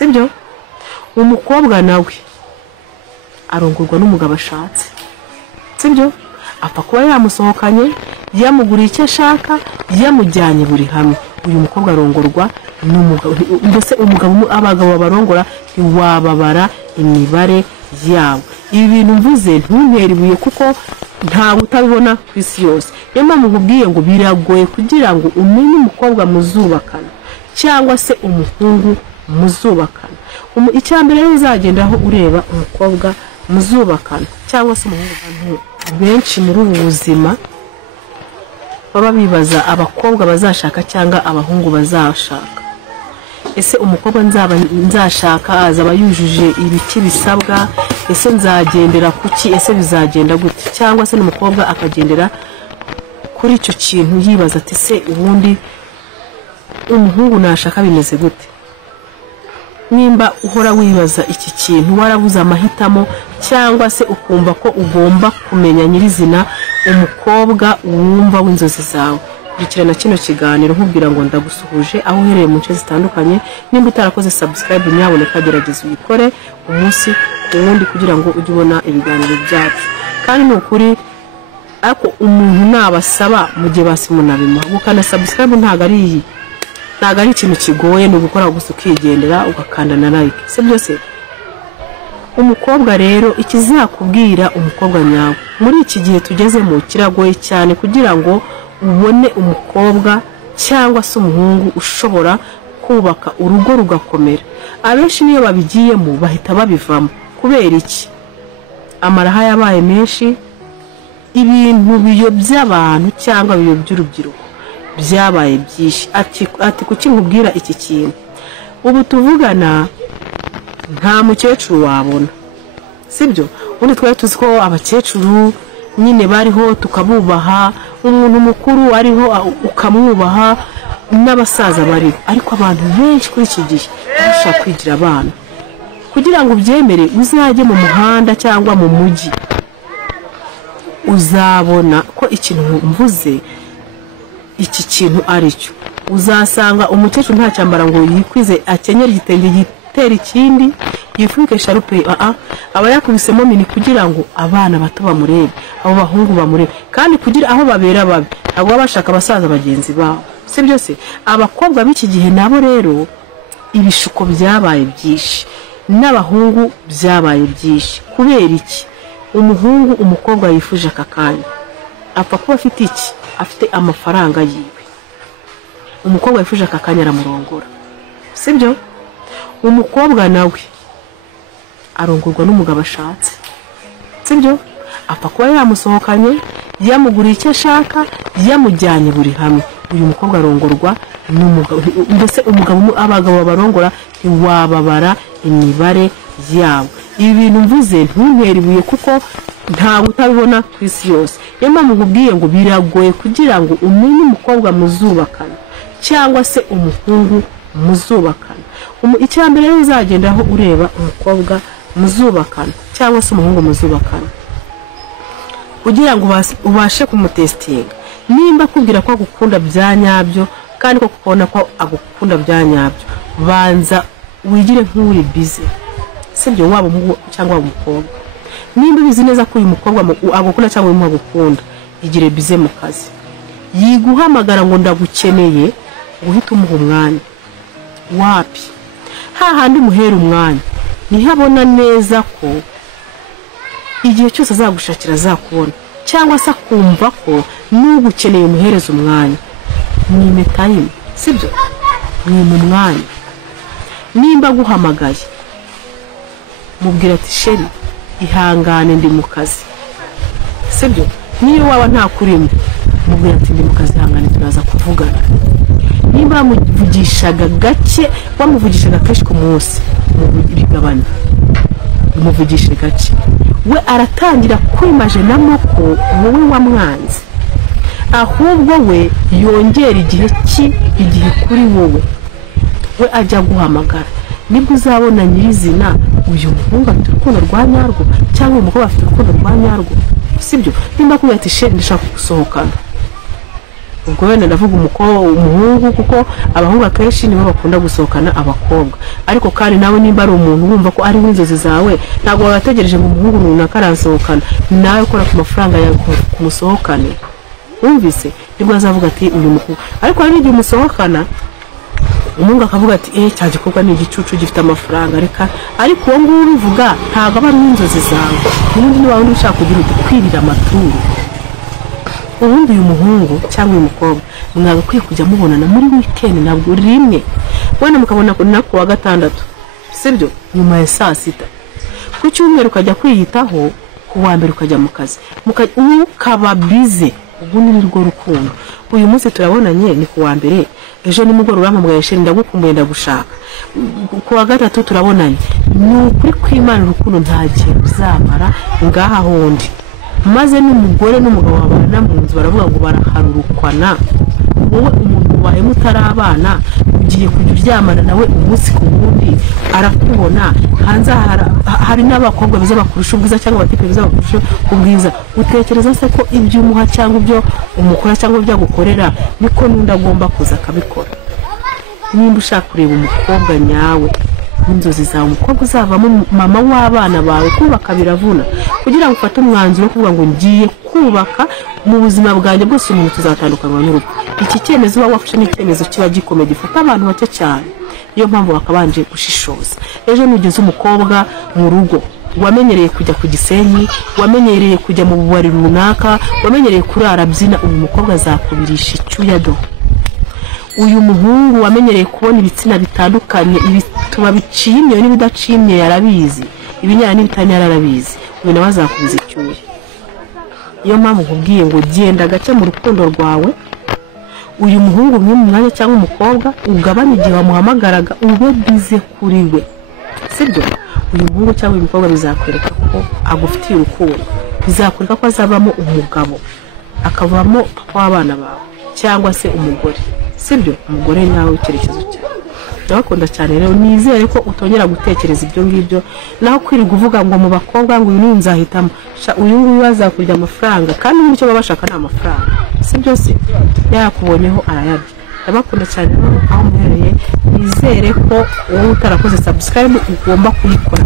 sibyo umukobwa nawe arongorwa n'umugabo ashatse sibyo apfa kuba yamusohokanye yamuguriye icyo ashaka yamujyanye buri hamwe uyu mukobwa arongorwa n'umugabo mbese umugabo abagabo barongora ntiwababara imibare yawe ibi bintu mvuze ntuntera ibuye kuko nta utabibona ku isi yose niyo mpamvu nkubwiye ngo biragoye kugira ngo umenye umukobwa muzubakana cyangwa se umuhungu muzubakana icyambere rero uzagendaho ureba umukobwa muzubakana cyangwa se umuhungu benshi muri ubu buzima baba bibaza abakobwa bazashaka cyangwa abahungu bazashaka ese umukobwa nzashaka azaba yujuje ibiki bisabwa ese nzagendera kuki ese bizagenda gute cyangwa se n'umukobwa akagendera kuri icyo kintu yibaza ati se ubundi umuhungu nashaka bimeze gute nimba uhora wibaza iki kintu warabuze amahitamo cyangwa se ukumva ko ugomba kumenya nyirizina umukobwa wumva w'inzozi zawe kurikirana kino kiganiro nkubwira ngo ndagusuhuje aho uhereye mu nce zitandukanye nimba utarakoze subscribe nyaboneka gerageza uyikore umunsi ku wundi kugira ngo ujye ubona ibiganiro byacu kandi ni ukuri ariko umuntu nabasaba mu gihe basimunabima gukanda subscribe ntago ari ikintu kigoye ni ugukora gusa ukigendera ugakanda na like se byose umukobwa rero ikizakubwira umukobwa nyawe muri iki gihe tugezemo kiragoye cyane kugira ngo ubone umukobwa cyangwa se umuhungu ushobora kubaka urugo rugakomera abenshi niyo babigiyemo bahita babivamo kubera iki amaraha yabaye menshi ibintu biyobya abantu cyangwa biyobya urubyiruko byabaye byinshi ati kuki nkubwira iki kintu ubu tuvugana nta mukecuru wabona sibyo ubundi twari tuzi ko abakecuru nyine bariho tukabubaha umuntu mukuru ariho ukamwubaha n'abasaza bariho ariko abantu benshi kuri iki gihe bashaka kwigira abana kugira ngo ubyemere uzajye mu muhanda cyangwa mu mujyi uzabona ko ikintu mvuze iki kintu ari cyo uzasanga umukecuru nta cyambara ngo yikwize akenyera igitenge gitera ikindi yifubike sharupe aba yakubisemo mini kugira ngo abana bato bamurebe abo bahungu bamurebe kandi kugira aho babera babe abo bashaka abasaza bagenzi babo se byose abakobwa b'iki gihe nabo rero ibishuko byabaye byinshi n'abahungu byabaye byinshi kubera iki umuhungu umukobwa yifuje akakanya apfa kuba afite iki afite amafaranga yiwe umukobwa yifuje akakanya aramurongora sibyo umukobwa nawe arongorwa n'umugabo ashatse sibyo apfa kuba yamusohokanye yamuguriye icyo ashaka yamujyanye buri hamwe uyu mukobwa arongorwa n'umugabo mbese umugabo abagabo barongora ntiwababara imibare yawe ibi bintu mvuze ntuntera ibuye kuko nta utabibona ku isi yose niyo mpamvu nkubwiye ngo biragoye kugira ngo umenye umukobwa muzubakana cyangwa se umuhungu muzubakana icyambere rero uzagendaho ureba umukobwa muzubakana cyangwa se umuhungu muzubakana kugira ngo ubashe kumutestinga nimba akubwira ko agukunda bya nyabyo kandi ko kubona ko agukunda bya nyabyo banza wigire nk'uri bize sibyo waba umuhungu cyangwa umukobwa nimba ubizi neza ko uyu mukobwa agukunda cyangwa uyu agukunda igire bize mu kazi yiguhamagara ngo ndagukeneye guhita umuha umwanya wapi hahandi muhera umwanya nihabona neza ko igihe cyose azagushakira azakubona cyangwa se akumva ko n'ugukeneye umuhereza umwanya mwime time sibyo mwime umwanya nimba aguhamagaye mubwira ati sheri ihangane ndi mu kazi sibyo niyo waba nta kurimo mubwira ati ndi mu kazi ihangane turaza kuvugana nimba bamuvugishaga gake bamuvugishaga kenshi ku munsi mubigabanya umuvugishe gake we aratangira kwimajenamo ko wowe wamwanze ahubwo we yongera igihe kuri wowe we ajya guhamagara nibwo uzabona nyirizina uyu muhungu afite urukundo rwa nyarwo cyangwa umukobwa afite urukundo rwa nyarwo sibyo nimba kubera ati sheri ndashaka gusohokana ubwo wenda ndavuga umuhungu kuko abahungu akenshi nibo bakunda gusohokana abakobwa ariko kandi nawe nimba ari umuntu wumva ko ari inzozi zawe ntabwo wategereje ngo umuhungu runaka aransohokana nawe ukora ku mafaranga ya kumusohokane wumvise nibwo azavuga ati uyu mukuru ariko hari igihe umusohokana umungu akavuga ati cya gikorwa ni igicucu gifite amafaranga reka ariko uwo nguwo ubivuga ntabwo aba ari inzozi zawe n'ubundi niba wundi ushaka kugira uti kwirira amaturo ubundi uyu muhungu cyangwa uyu mukobwa mwagakwiye kujya mubonana muri weekend ntabwo rimwe wenda mukabona ku wa gatandatu sibyo nyuma ya saa sita ku cyumweru ukajya kwiyitaho ku wa mbere ukajya mu kazi ukaba bize ubundi ni rwo rukundo uyu munsi turabonanye ni ku wa mbere ejo nimugoroba urampamagaye sheri ndagukumbuye ndagushaka ku wa gatatu turabonanye ni ukuri kw'Imana urukundo nta gihe ruzamara ngaha hondi maze n'umugore n'umugabo babana mu nzu baravuga ngo baraharurukwana wowe umuntu wahe mutarabana ugiye kujya uryamana nawe umunsi ku wundi arakubona hanze hari n'abakobwa biza bakurusha ubwiza cyangwa abatipe biza bakurusha ubwiza utekereza se ko ibyo umuha cyangwa ibyo umukora cyangwa ibyo agukorera niko n'undi agomba kuza akabikora nimba ushaka kureba umukobwa nyawe inzozi zawe umukobwa uzavamo mama w'abana bawe kubaka biravuna kugira ngo ufate umwanzuro wo kuvuga ngo ngiye kubaka mu buzima bwanjye bwose umuntu tuzatandukanywa n'urugo iki cyemezo uba wafashe n'icyemezo kiba gikomeye gifata abantu bake cyane niyo mpamvu bakabanje gushishoza ejo nugeze umukobwa mu rugo wamenyereye kujya ku Gisenyi wamenyereye kujya mu bubari runaka wamenyereye kurara byina uyu mukobwa azakubirisha icyuya do uyu muhungu wamenyereye kubona ibitsina bitandukanye ibituba bicimye n'ibidacimye yarabizi ibinyana n'ibitanya yarabizi uyu nawe azakubiza icyuya iyo mpamvu nkubwiye ngo genda gace mu rukundo rwawe uyu muhungu umwe mu mwanya cyangwa umukobwa ugabanye igihe wamuhamagaraga ube bize kuri we sibyo uyu muhungu cyangwa uyu mukobwa bizakwereka ko agufitiye urukundo bizakwereka ko azabamo umugabo akavamo w'abana bawe cyangwa se umugore sibyo umugore nyawe icyerekezo cyawe ndabakunda cyane rero nizere ko utongera gutekereza ibyo ngibyo naho kwirirwa uvuga ngo mu bakobwa ngo uyu nzahitamo uyu nguyu azakurya amafaranga kandi n'icyo baba bashaka ni amafaranga sibyo se yakubonyeho arayarya ndabakunda cyane rero aho muhereye nizere ko wowe utarakoze subscribe ugomba kuyikora